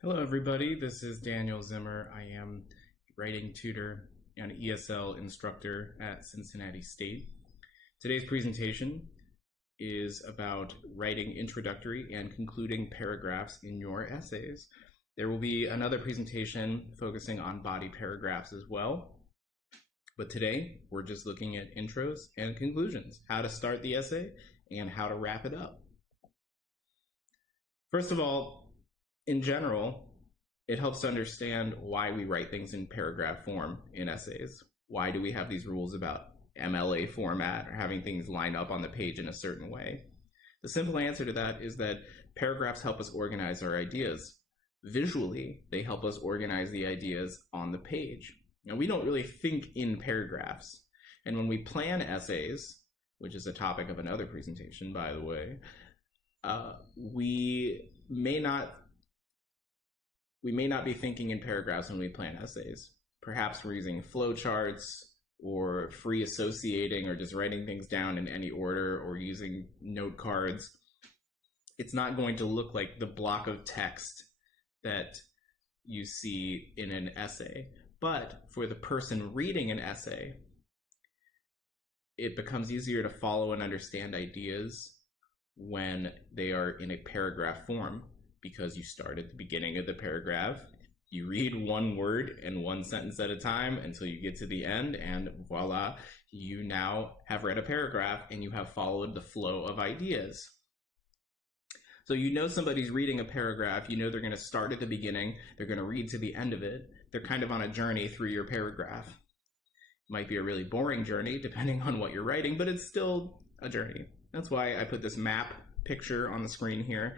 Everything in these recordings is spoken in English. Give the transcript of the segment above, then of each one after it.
Hello, everybody. This is Daniel Zimmer. I am a writing tutor and ESL instructor at Cincinnati State. Today's presentation is about writing introductory and concluding paragraphs in your essays. There will be another presentation focusing on body paragraphs as well. But today, we're just looking at intros and conclusions, how to start the essay and how to wrap it up. First of all, in general, it helps to understand why we write things in paragraph form in essays. Why do we have these rules about MLA format or having things line up on the page in a certain way? The simple answer to that is that paragraphs help us organize our ideas. Visually, they help us organize the ideas on the page. Now, we don't really think in paragraphs. And when we plan essays, which is a topic of another presentation, by the way, we may not be thinking in paragraphs when we plan essays. Perhaps we're using flowcharts or free associating or just writing things down in any order or using note cards. It's not going to look like the block of text that you see in an essay. But for the person reading an essay, it becomes easier to follow and understand ideas when they are in a paragraph form, because you start at the beginning of the paragraph, you read one word and one sentence at a time until you get to the end, and voila, you now have read a paragraph and you have followed the flow of ideas. So you know somebody's reading a paragraph, you know they're going to start at the beginning, they're going to read to the end of it, they're kind of on a journey through your paragraph. It might be a really boring journey depending on what you're writing, but it's still a journey. That's why I put this map picture on the screen here.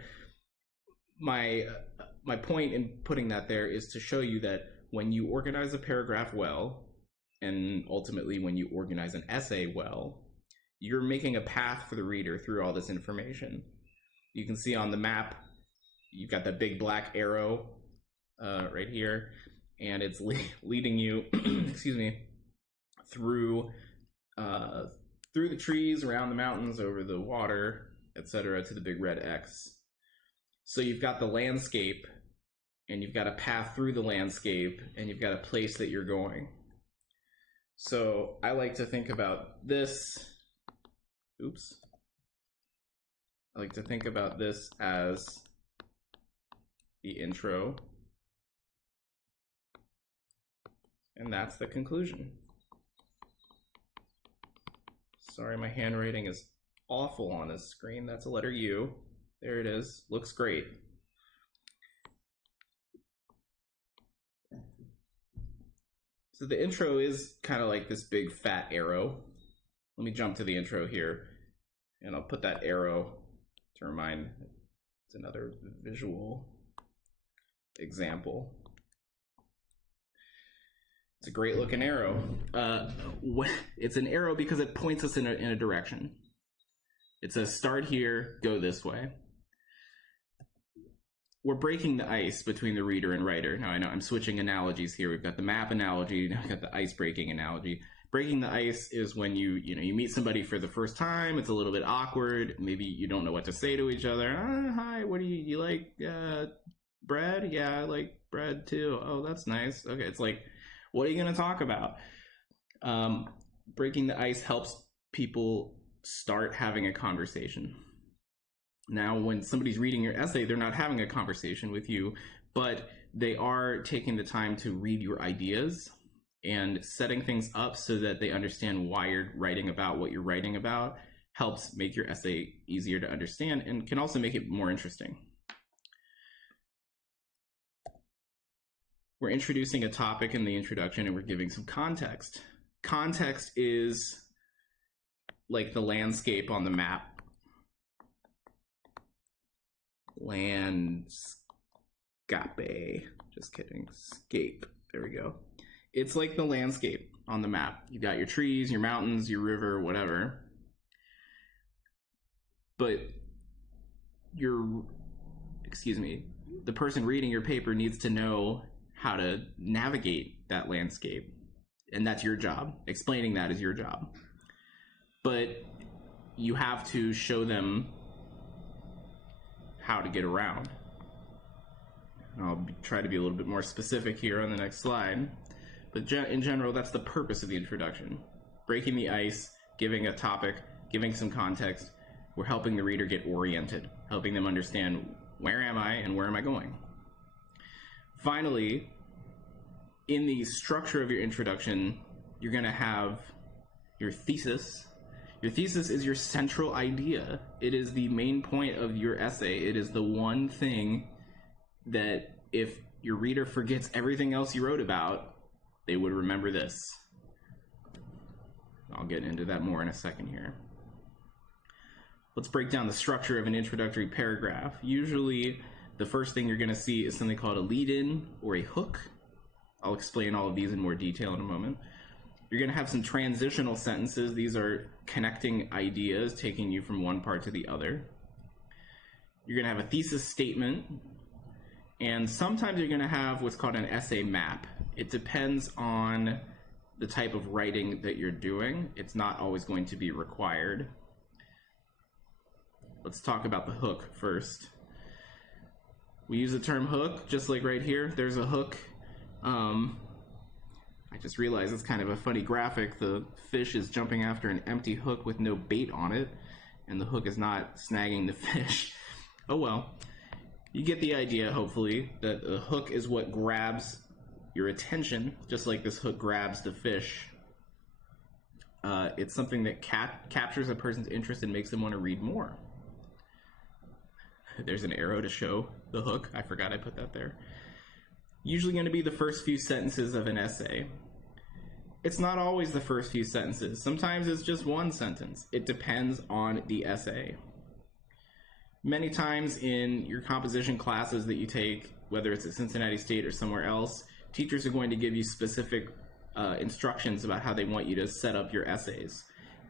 My point in putting that there is to show you that when you organize a paragraph well, and ultimately when you organize an essay well, you're making a path for the reader through all this information. You can see on the map, you've got that big black arrow right here, and it's leading you, excuse me, through the trees, around the mountains, over the water, etc., to the big red X. So you've got the landscape, and you've got a path through the landscape, and you've got a place that you're going. So I like to think about this, I like to think about this as the intro, and that's the conclusion. Sorry, my handwriting is awful on this screen. That's a letter U. There it is. Looks great. So the intro is kind of like this big fat arrow. Let me jump to the intro here, and I'll put that arrow to remind. It's another visual example. It's a great looking arrow. It's an arrow because it points us in a direction. It says start here, go this way. We're breaking the ice between the reader and writer. Now I know I'm switching analogies here. We've got the map analogy, now we've got the ice breaking analogy. Breaking the ice is when you meet somebody for the first time. It's a little bit awkward. Maybe you don't know what to say to each other. Hi, what do you like? Bread? Yeah, I like bread too. Oh, that's nice. Okay, it's like, what are you going to talk about? Breaking the ice helps people start having a conversation. Now, when somebody's reading your essay, they're not having a conversation with you, but they are taking the time to read your ideas and setting things up so that they understand why you're writing about what you're writing about helps make your essay easier to understand and can also make it more interesting. We're introducing a topic in the introduction and we're giving some context. Context is like the landscape on the map. Landscape. Just kidding. Scape. There we go. It's like the landscape on the map. You've got your trees, your mountains, your river, whatever. But the person reading your paper needs to know how to navigate that landscape. And that's your job. Explaining that is your job. But you have to show them how to get around. I'll try to be a little bit more specific here on the next slide. But in general, that's the purpose of the introduction. Breaking the ice, giving a topic, giving some context. We're helping the reader get oriented, helping them understand where am I and where am I going. Finally, in the structure of your introduction, you're going to have your thesis. Your thesis is your central idea. It is the main point of your essay. It is the one thing that if your reader forgets everything else you wrote about, they would remember this. I'll get into that more in a second here. Let's break down the structure of an introductory paragraph. Usually, the first thing you're going to see is something called a lead-in or a hook. I'll explain all of these in more detail in a moment. You're going to have some transitional sentences. These are connecting ideas, taking you from one part to the other. You're going to have a thesis statement, and sometimes you're going to have what's called an essay map. It depends on the type of writing that you're doing. It's not always going to be required. Let's talk about the hook first. We use the term hook, just like right here. There's a hook. I just realized it's kind of a funny graphic. The fish is jumping after an empty hook with no bait on it, and the hook is not snagging the fish. Oh well. You get the idea, hopefully, that the hook is what grabs your attention, just like this hook grabs the fish. It's something that captures a person's interest and makes them want to read more. There's an arrow to show the hook. I forgot I put that there. Usually going to be the first few sentences of an essay. It's not always the first few sentences. Sometimes it's just one sentence. It depends on the essay. Many times in your composition classes that you take, whether it's at Cincinnati State or somewhere else, teachers are going to give you specific instructions about how they want you to set up your essays.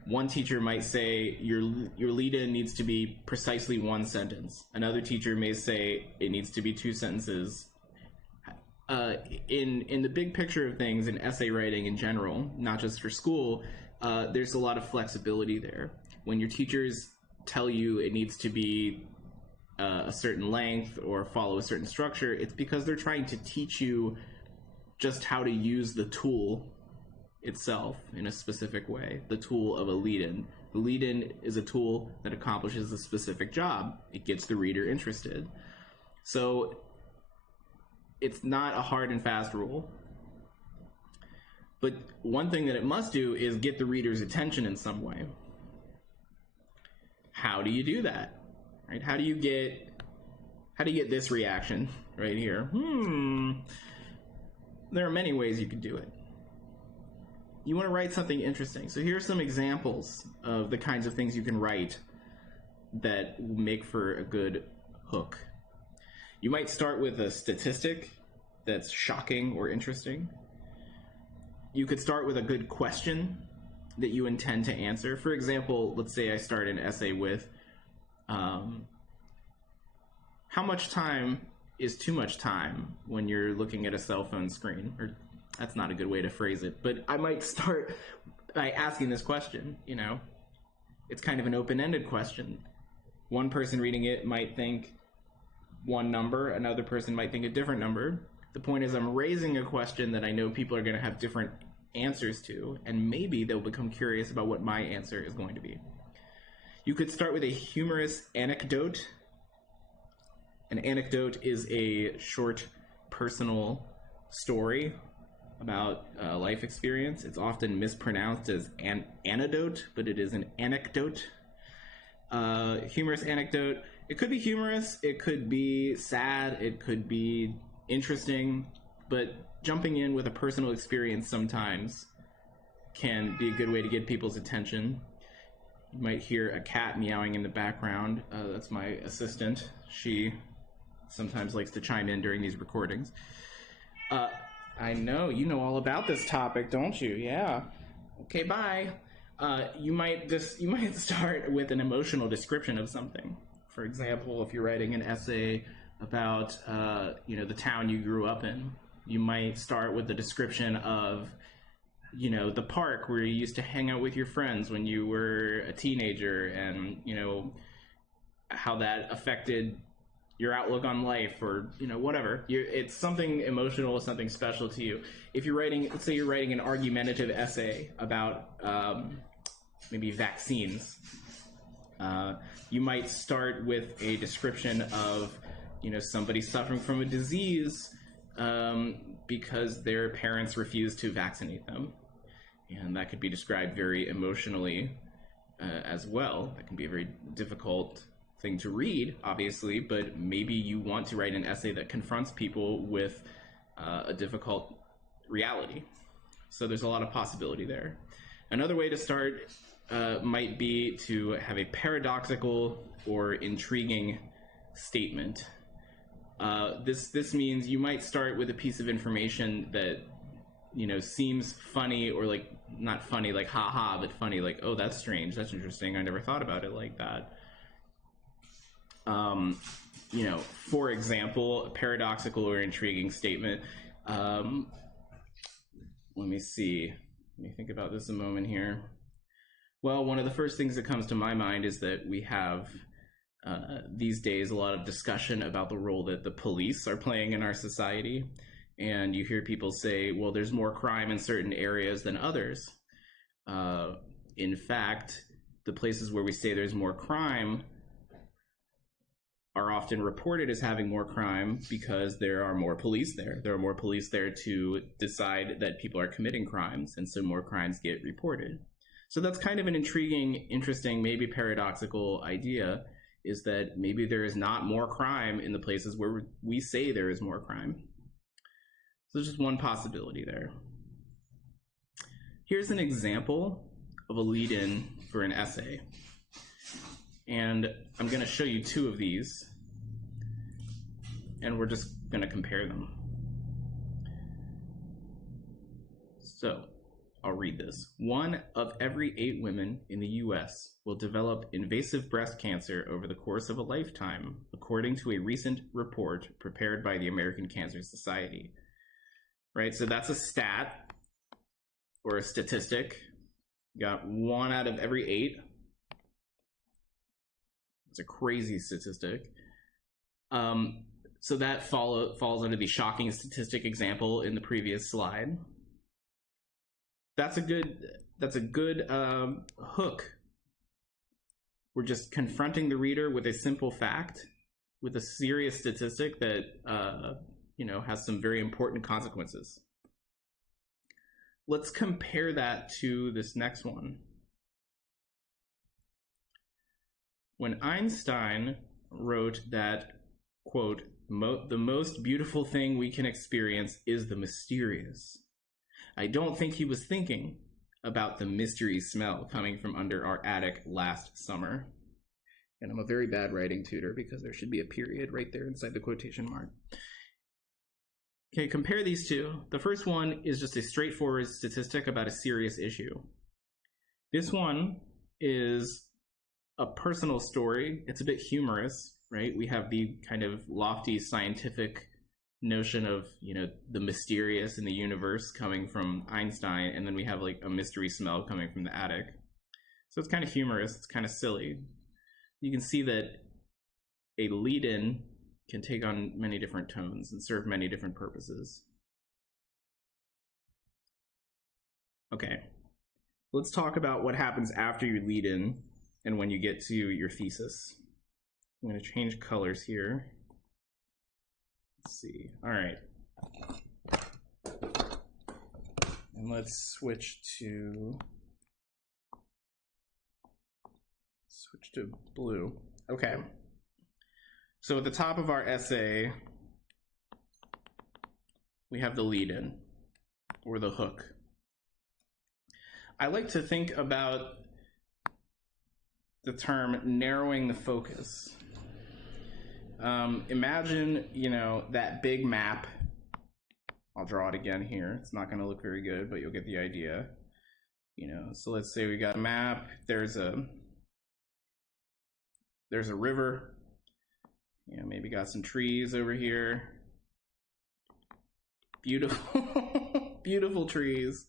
One teacher might say your lead-in needs to be precisely one sentence. Another teacher may say it needs to be two sentences. In the big picture of things, in essay writing in general, not just for school, there's a lot of flexibility there. When your teachers tell you it needs to be a certain length or follow a certain structure, it's because they're trying to teach you just how to use the tool itself in a specific way, the tool of a lead-in. The lead-in is a tool that accomplishes a specific job. It gets the reader interested. So it's not a hard and fast rule. But one thing that it must do is get the reader's attention in some way. How do you do that? Right? How do you get this reaction right here? There are many ways you could do it. You want to write something interesting. So here are some examples of the kinds of things you can write that make for a good hook. You might start with a statistic that's shocking or interesting. You could start with a good question that you intend to answer. For example, let's say I start an essay with, how much time is too much time when you're looking at a cell phone screen? Or that's not a good way to phrase it, but I might start by asking this question, you know. It's kind of an open-ended question. One person reading it might think one number, another person might think a different number. The point is I'm raising a question that I know people are going to have different answers to, and maybe they'll become curious about what my answer is going to be. You could start with a humorous anecdote. An anecdote is a short personal story about life experience. It's often mispronounced as an anecdote, but it is an anecdote. Humorous anecdote. It could be humorous, it could be sad, it could be interesting, but jumping in with a personal experience sometimes can be a good way to get people's attention. You might hear a cat meowing in the background. That's my assistant. She sometimes likes to chime in during these recordings. I know, you know all about this topic, don't you? Yeah. Okay, bye. You might start with an emotional description of something. For example, if you're writing an essay about the town you grew up in, you might start with the description of the park where you used to hang out with your friends when you were a teenager, and how that affected your outlook on life, or whatever. It's something emotional, something special to you. If you're writing, let's say you're writing an argumentative essay about maybe vaccines, you might start with a description of somebody suffering from a disease because their parents refused to vaccinate them, and that could be described very emotionally as well. That can be a very difficult thing to read, obviously, but maybe you want to write an essay that confronts people with a difficult reality. So there's a lot of possibility there. Another way to start might be to have a paradoxical or intriguing statement. This means you might start with a piece of information that seems funny, or like not funny like haha, but funny like, oh, that's strange, that's interesting, I never thought about it like that. For example, a paradoxical or intriguing statement. Let me think about this a moment here. Well, one of the first things that comes to my mind is that we have these days a lot of discussion about the role that the police are playing in our society. And you hear people say, well, there's more crime in certain areas than others. In fact, the places where we say there's more crime are often reported as having more crime because there are more police there. There are more police there to decide that people are committing crimes, and so more crimes get reported. So that's kind of an intriguing, interesting, maybe paradoxical idea, is that maybe there is not more crime in the places where we say there is more crime. So there's just one possibility there. Here's an example of a lead-in for an essay. And I'm going to show you two of these, and we're just going to compare them. So I'll read this. 1 of every 8 women in the US will develop invasive breast cancer over the course of a lifetime, according to a recent report prepared by the American Cancer Society. Right, so that's a stat or a statistic. You got 1 out of every 8. It's a crazy statistic. So that falls under the shocking statistic example in the previous slide. That's a good hook. We're just confronting the reader with a simple fact, with a serious statistic that has some very important consequences. Let's compare that to this next one. When Einstein wrote that, quote, the most beautiful thing we can experience is the mysterious, I don't think he was thinking about the mystery smell coming from under our attic last summer. And I'm a very bad writing tutor because there should be a period right there inside the quotation mark. Okay, compare these two. The first one is just a straightforward statistic about a serious issue. This one is a personal story. It's a bit humorous, right? We have the kind of lofty scientific notion of, the mysterious in the universe coming from Einstein, and then we have like a mystery smell coming from the attic. So it's kind of humorous, it's kind of silly. You can see that a lead-in can take on many different tones and serve many different purposes. Okay, let's talk about what happens after you lead in and when you get to your thesis. I'm going to change colors here. Let's see. All right. And let's switch to blue. Okay. So at the top of our essay, we have the lead-in, or the hook. I like to think about the term narrowing the focus. Imagine, that big map. I'll draw it again here. It's not going to look very good, but you'll get the idea. So let's say we got a map. There's a river. Maybe got some trees over here. Beautiful, beautiful trees.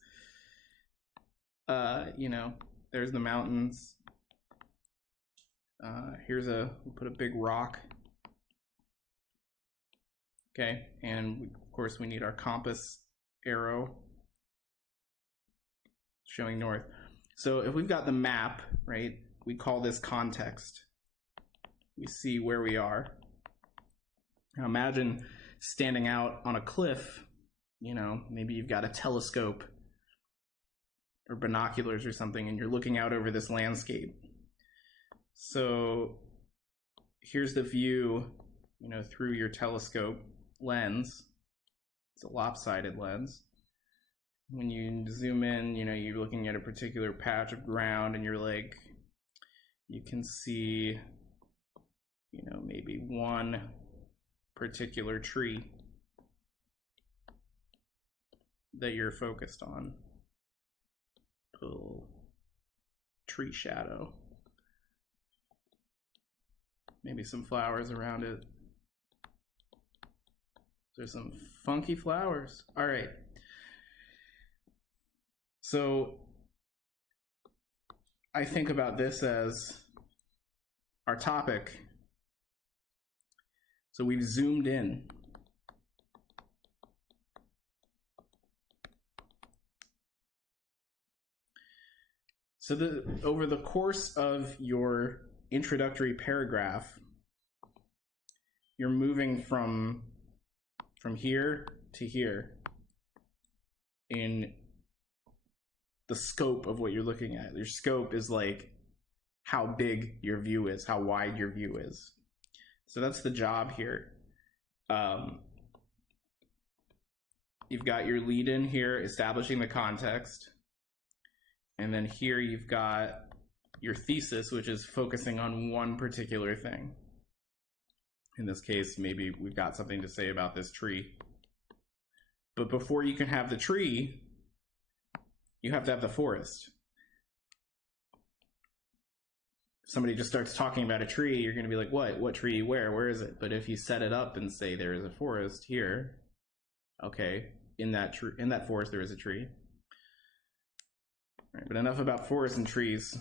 There's the mountains. We'll put a big rock Okay, and of course we need our compass arrow showing north. So if we've got the map, right, we call this context. We see where we are. Now imagine standing out on a cliff, you know, maybe you've got a telescope or binoculars or something, and you're looking out over this landscape. So here's the view, you know, through your telescope lens. It's a lopsided lens. When you zoom in, you know, you're looking at a particular patch of ground and you're like, you can see, you know, maybe one particular tree that you're focused on. Little tree shadow. Maybe some flowers around it. There's some funky flowers. All right. So I think about this as our topic. So we've zoomed in. So over the course of your introductory paragraph, you're moving from here to here in the scope of what you're looking at. Your scope is like how big your view is, how wide your view is. So that's the job here. You've got your lead in here, establishing the context. And then here you've got your thesis, which is focusing on one particular thing. In this case, maybe we've got something to say about this tree. But before you can have the tree, you have to have the forest. If somebody just starts talking about a tree, you're going to be like, what tree, where is it? But if you set it up and say there is a forest here, okay, in that forest there is a tree. All right, but enough about forests and trees.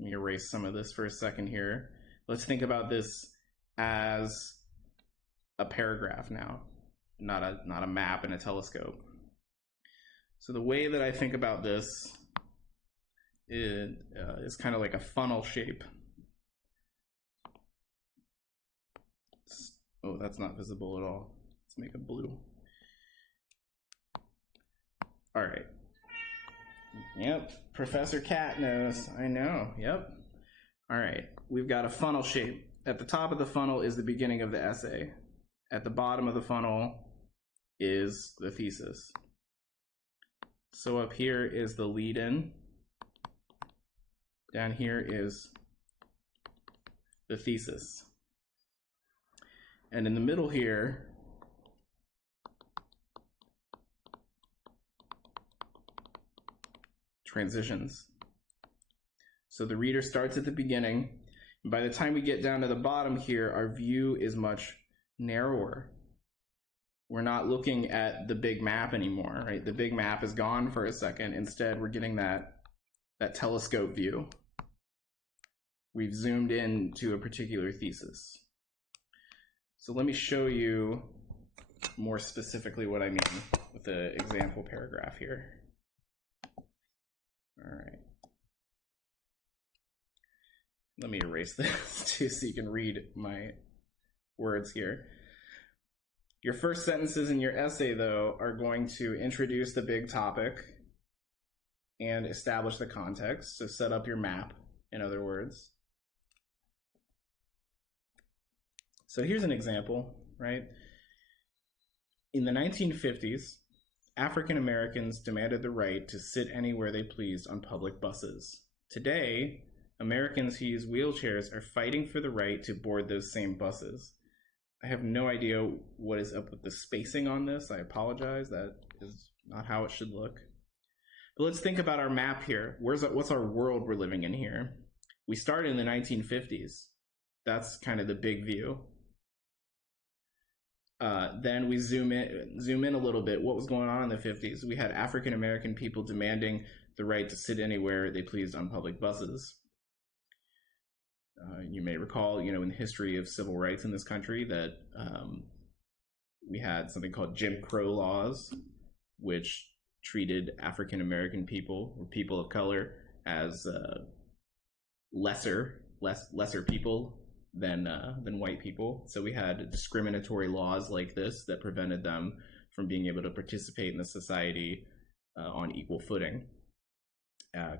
Let me erase some of this for a second here. Let's think about this as a paragraph now, not a map and a telescope. So the way that I think about this is kind of like a funnel shape. Oh, that's not visible at all. Let's make it blue. All right. Yep, Professor Cat knows. I know, yep. All right, we've got a funnel shape. At the top of the funnel is the beginning of the essay. At the bottom of the funnel is the thesis. So up here is the lead-in. Down here is the thesis. And in the middle here, transitions. So the reader starts at the beginning, and by the time we get down to the bottom here, our view is much narrower. We're not looking at the big map anymore, right? The big map is gone for a second. Instead, we're getting that telescope view. We've zoomed in to a particular thesis. So let me show you more specifically what I mean with the example paragraph here. All right. Let me erase this too so you can read my words here. Your first sentences in your essay, though, are going to introduce the big topic and establish the context, so set up your map, in other words. So here's an example, right? In the 1950s, African Americans demanded the right to sit anywhere they pleased on public buses. Today, Americans who use wheelchairs are fighting for the right to board those same buses. I have no idea what is up with the spacing on this. I apologize. That is not how it should look. But let's think about our map here. What's our world we're living in here? We started in the 1950s. That's kind of the big view. Then we zoom in a little bit. What was going on in the 50s? We had African American people demanding the right to sit anywhere they pleased on public buses. You may recall, in the history of civil rights in this country that we had something called Jim Crow laws, which treated African American people or people of color as lesser people than white people. So we had discriminatory laws like this that prevented them from being able to participate in the society on equal footing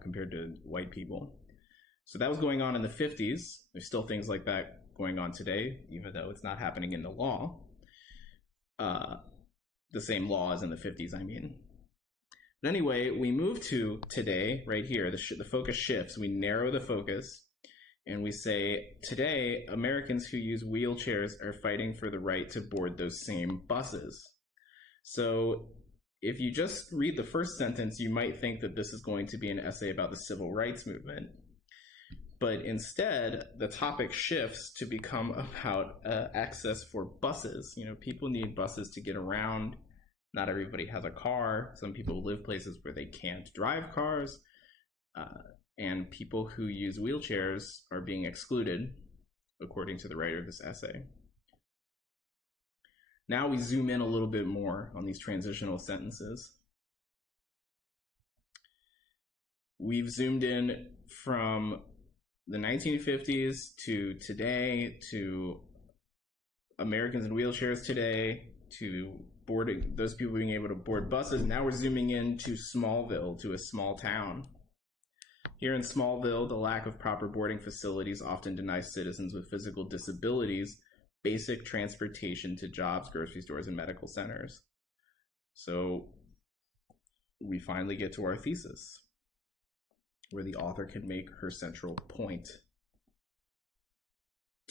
compared to white people. So that was going on in the 50s. There's still things like that going on today, even though it's not happening in the law. The same law as in the 50s, I mean. But anyway, we move to today, right here. The focus shifts. We narrow the focus, and we say, today, Americans who use wheelchairs are fighting for the right to board those same buses. So if you just read the first sentence, you might think that this is going to be an essay about the civil rights movement. But instead, the topic shifts to become about access for buses. People need buses to get around. Not everybody has a car. Some people live places where they can't drive cars. And people who use wheelchairs are being excluded, according to the writer of this essay. Now we zoom in a little bit more on these transitional sentences. We've zoomed in from the 1950s to today, to Americans in wheelchairs today, to boarding, those people being able to board buses. Now we're zooming in to Smallville, to a small town. Here in Smallville, the lack of proper boarding facilities often denies citizens with physical disabilities basic transportation to jobs, grocery stores, and medical centers. So we finally get to our thesis, where the author can make her central point.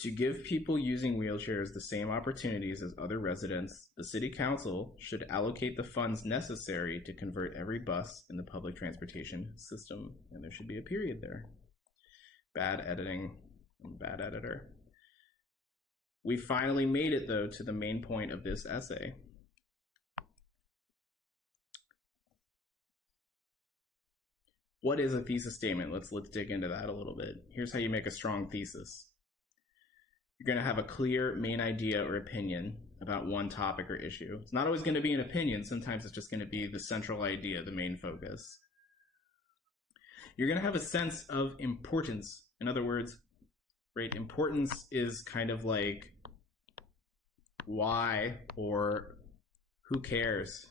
To give people using wheelchairs the same opportunities as other residents, the City Council should allocate the funds necessary to convert every bus in the public transportation system. And there should be a period there. Bad editing, bad editor. We finally made it, though, to the main point of this essay. What is a thesis statement? Let's dig into that a little bit. Here's how you make a strong thesis. You're going to have a clear main idea or opinion about one topic or issue. It's not always going to be an opinion. Sometimes it's just going to be the central idea, the main focus. You're going to have a sense of importance. In other words, right, importance is kind of like why or who cares.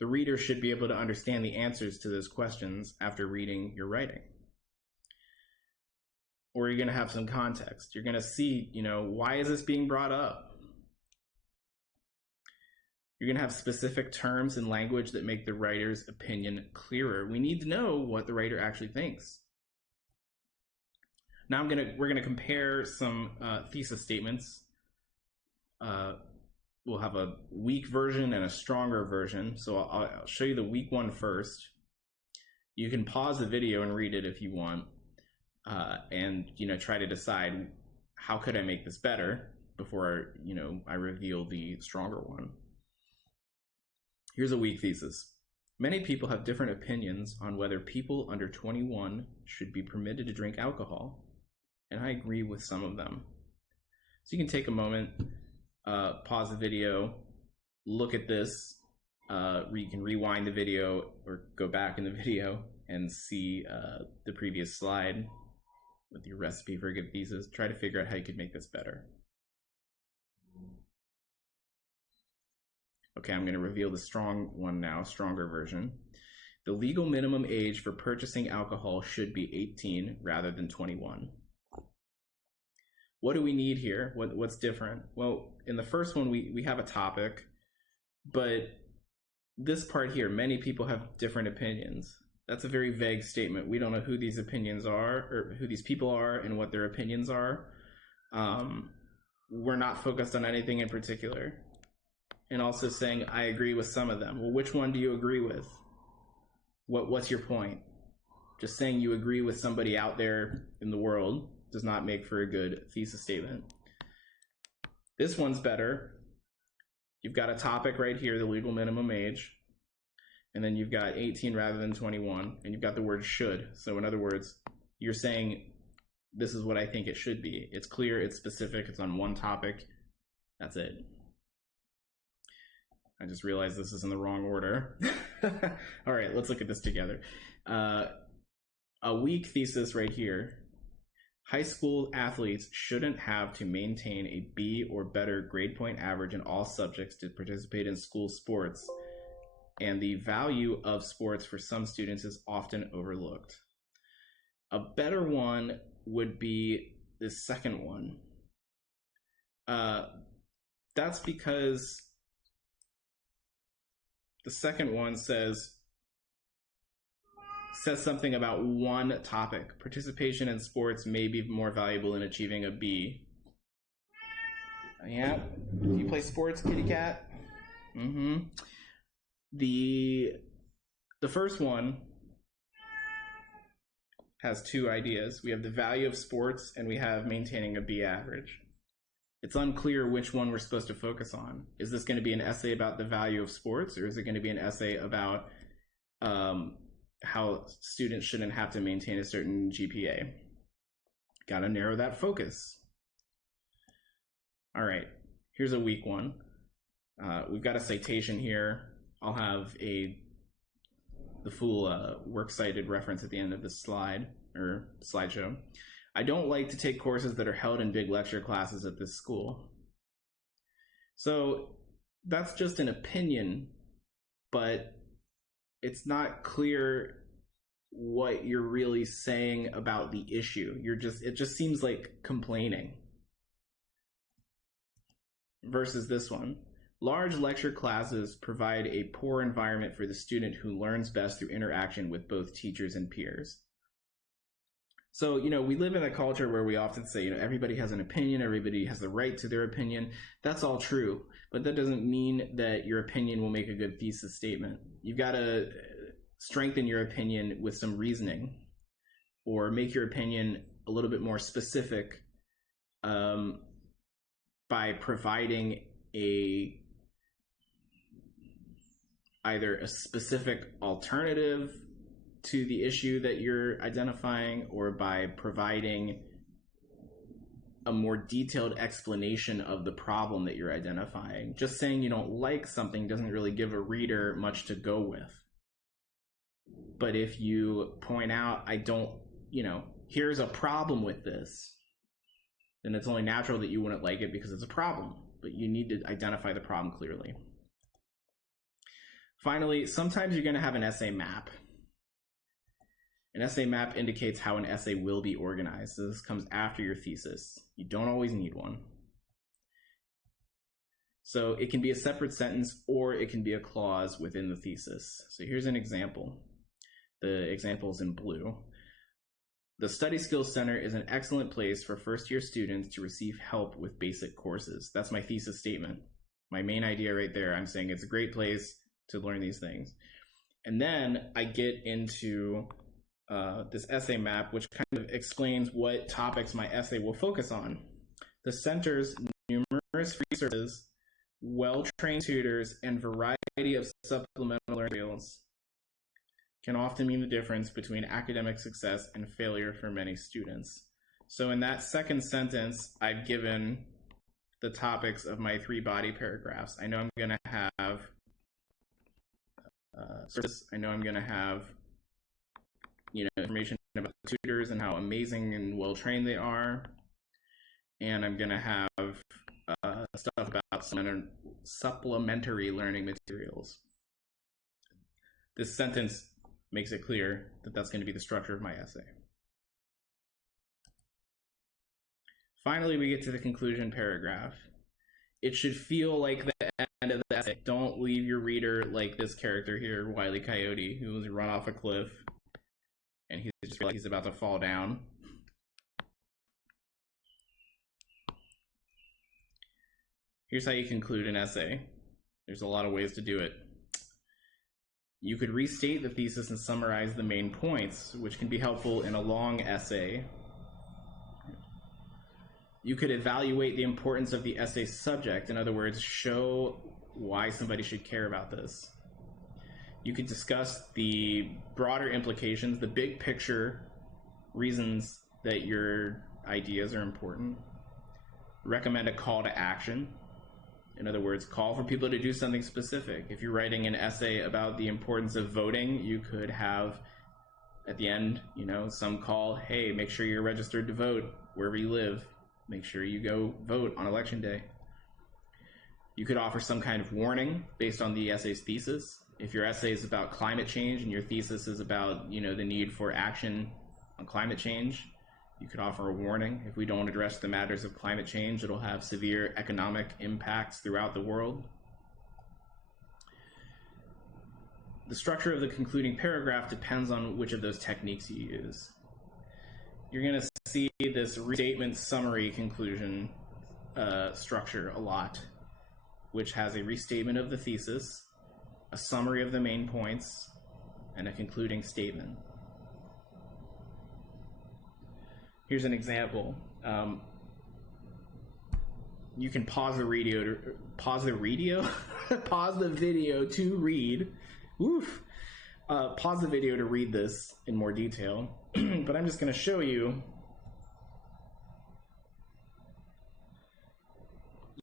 The reader should be able to understand the answers to those questions after reading your writing. Or you're going to have some context. You're going to see, why is this being brought up? You're going to have specific terms and language that make the writer's opinion clearer. We need to know what the writer actually thinks. Now we're going to compare some thesis statements. We'll have a weak version and a stronger version. So I'll show you the weak one first. You can pause the video and read it if you want. And try to decide, how could I make this better before I reveal the stronger one. Here's a weak thesis. Many people have different opinions on whether people under 21 should be permitted to drink alcohol, and I agree with some of them. So you can take a moment, pause the video, look at this, you can rewind the video or go back in the video and see the previous slide with your recipe for a good thesis. Try to figure out how you could make this better. Okay, I'm going to reveal the strong one now, stronger version. The legal minimum age for purchasing alcohol should be 18 rather than 21. What do we need here? What's different? Well, in the first one, we have a topic, but this part here, many people have different opinions. That's a very vague statement. We don't know who these opinions are, or who these people are, and what their opinions are. We're not focused on anything in particular. And also saying, I agree with some of them. Well, which one do you agree with? What's your point? Just saying you agree with somebody out there in the world does not make for a good thesis statement. This one's better. You've got a topic right here, the legal minimum age. And then you've got 18 rather than 21, and you've got the word should. So in other words, you're saying this is what I think it should be. It's clear, it's specific, it's on one topic. That's it. I just realized this is in the wrong order. All right, let's look at this together. A weak thesis right here. High school athletes shouldn't have to maintain a B or better grade point average in all subjects to participate in school sports, and the value of sports for some students is often overlooked. A better one would be the second one. That's because the second one says something about one topic. Participation in sports may be more valuable in achieving a B. Yeah. Do you play sports, kitty cat? Mm-hmm. The first one has two ideas. We have the value of sports and we have maintaining a B average. It's unclear which one we're supposed to focus on. Is this going to be an essay about the value of sports, or is it going to be an essay about how students shouldn't have to maintain a certain GPA? Got to narrow that focus. All right, here's a weak one. We've got a citation here. I'll have the full works cited reference at the end of this slide or slideshow. I don't like to take courses that are held in big lecture classes at this school. So that's just an opinion, but it's not clear what you're really saying about the issue. It just seems like complaining. Versus this one. Large lecture classes provide a poor environment for the student who learns best through interaction with both teachers and peers. So, we live in a culture where we often say, everybody has an opinion, everybody has the right to their opinion. That's all true, but that doesn't mean that your opinion will make a good thesis statement. You've got to strengthen your opinion with some reasoning, or make your opinion a little bit more specific by providing either a specific alternative to the issue that you're identifying, or by providing a more detailed explanation of the problem that you're identifying. Just saying you don't like something doesn't really give a reader much to go with. But if you point out, here's a problem with this, then it's only natural that you wouldn't like it because it's a problem. But you need to identify the problem clearly. Finally, sometimes you're going to have an essay map. An essay map indicates how an essay will be organized. So this comes after your thesis. You don't always need one. So it can be a separate sentence, or it can be a clause within the thesis. So here's an example. The example is in blue. The Study Skills Center is an excellent place for first-year students to receive help with basic courses. That's my thesis statement. My main idea right there. I'm saying it's a great place to learn these things. And then I get into this essay map, which kind of explains what topics my essay will focus on. The center's numerous resources, well-trained tutors, and variety of supplemental materials can often mean the difference between academic success and failure for many students. So in that second sentence, I've given the topics of my 3 body paragraphs. I know I'm going to have information about tutors and how amazing and well-trained they are. And I'm going to have stuff about supplementary learning materials. This sentence makes it clear that that's going to be the structure of my essay. Finally, we get to the conclusion paragraph. It should feel like the end of the essay. Don't leave your reader like this character here, Wile E. Coyote, who was run off a cliff, and he's just like he's about to fall down. Here's how you conclude an essay. There's a lot of ways to do it. You could restate the thesis and summarize the main points, which can be helpful in a long essay. You could evaluate the importance of the essay subject. In other words, show why somebody should care about this. You could discuss the broader implications, the big picture reasons that your ideas are important. Recommend a call to action. In other words, call for people to do something specific. If you're writing an essay about the importance of voting, you could have at the end, some call, hey, make sure you're registered to vote wherever you live. Make sure you go vote on election day. You could offer some kind of warning based on the essay's thesis. If your essay is about climate change and your thesis is about, the need for action on climate change, you could offer a warning. If we don't address the matters of climate change, it'll have severe economic impacts throughout the world. The structure of the concluding paragraph depends on which of those techniques you use. You're going to see this restatement summary conclusion structure a lot, which has a restatement of the thesis, a summary of the main points, and a concluding statement. Here's an example. You can pause the video to read. Woof. Pause the video to read this in more detail, but I'm just going to show you.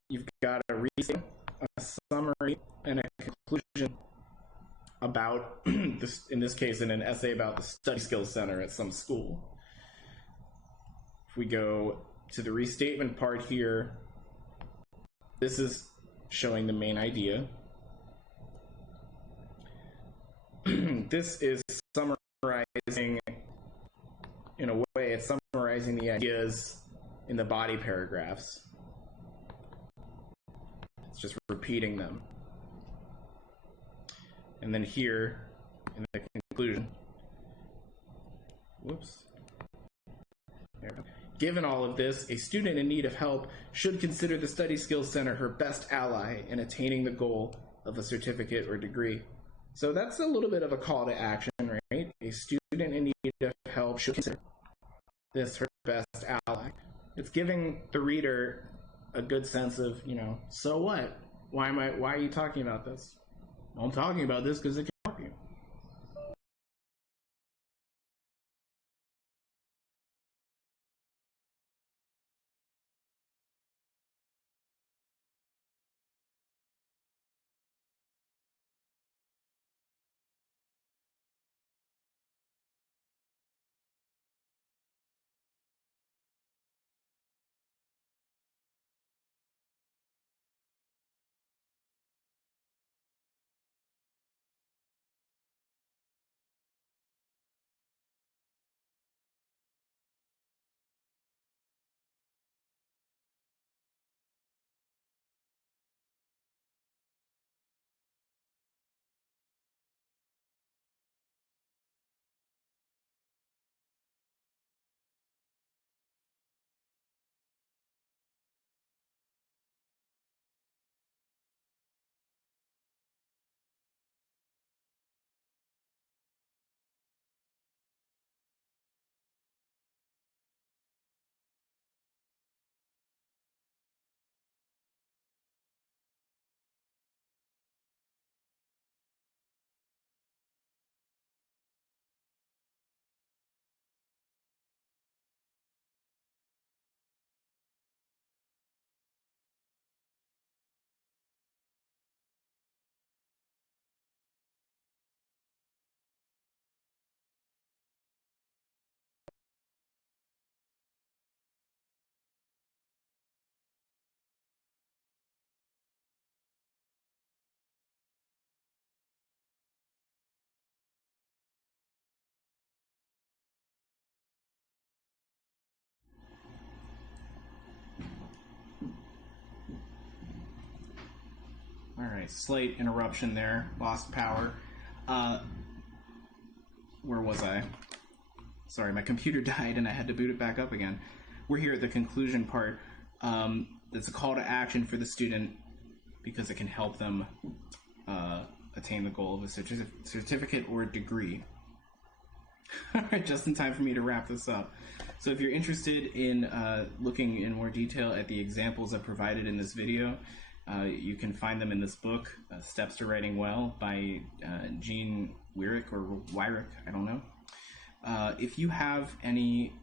You've got a summary, and a conclusion about this. In this case, in an essay about the Study Skills Center at some school. If we go to the restatement part here, this is showing the main idea. This is summarizing, in a way, it's summarizing the ideas in the body paragraphs. It's just repeating them. And then here, in the conclusion, given all of this, a student in need of help should consider the Study Skills Center her best ally in attaining the goal of a certificate or degree. So that's a little bit of a call to action, right? A student in need of help should consider this her best ally. It's giving the reader a good sense of, so what? Why are you talking about this? Well, I'm talking about this because it can help you. All right, slight interruption there, lost power. Where was I? Sorry, my computer died and I had to boot it back up again. We're here at the conclusion part. It's a call to action for the student because it can help them attain the goal of a certificate or a degree. All right, just in time for me to wrap this up. So if you're interested in looking in more detail at the examples I've provided in this video, you can find them in this book, Steps to Writing Well, by Gene Wyrick, or Wyrick, I don't know. If you have any